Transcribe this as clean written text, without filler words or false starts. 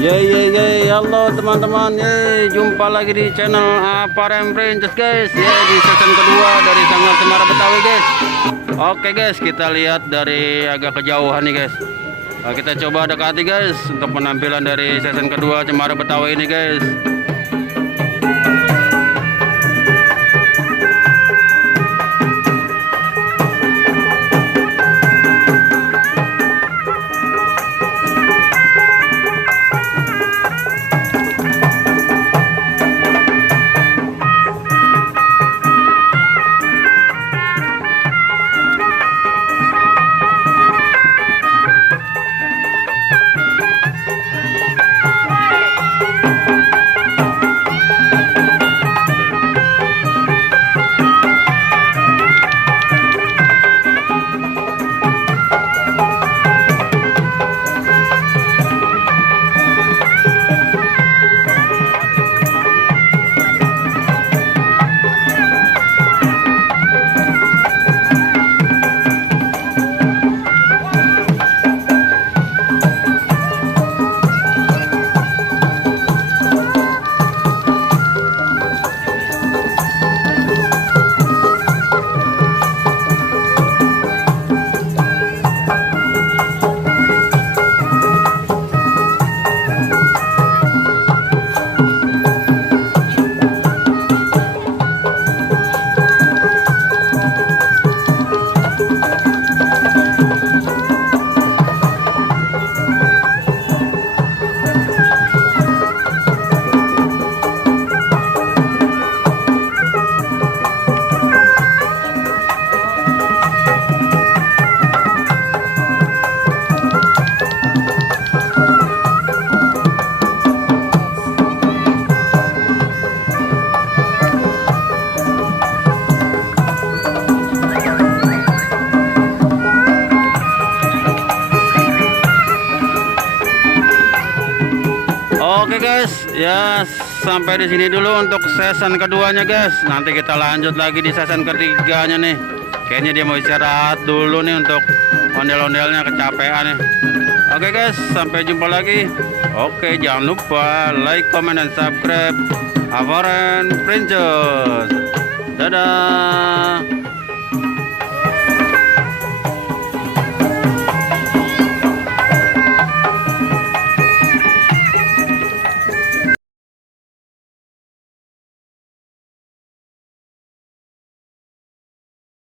Halo teman-teman, jumpa lagi di channel Aparem Princess guys. Di season kedua dari Sanggar Cemara Betawi guys. Oke guys, kita lihat dari agak kejauhan nih guys. Kita coba dekati guys untuk penampilan dari season kedua Cemara Betawi ini guys. Oke guys, ya sampai di sini dulu untuk season keduanya guys. Nanti kita lanjut lagi di season ketiganya nih. Kayaknya dia mau istirahat dulu nih untuk ondel-ondelnya, kecapean nih. Oke guys, sampai jumpa lagi. Oke, jangan lupa like, comment, dan subscribe Aparem Princess. Dadah.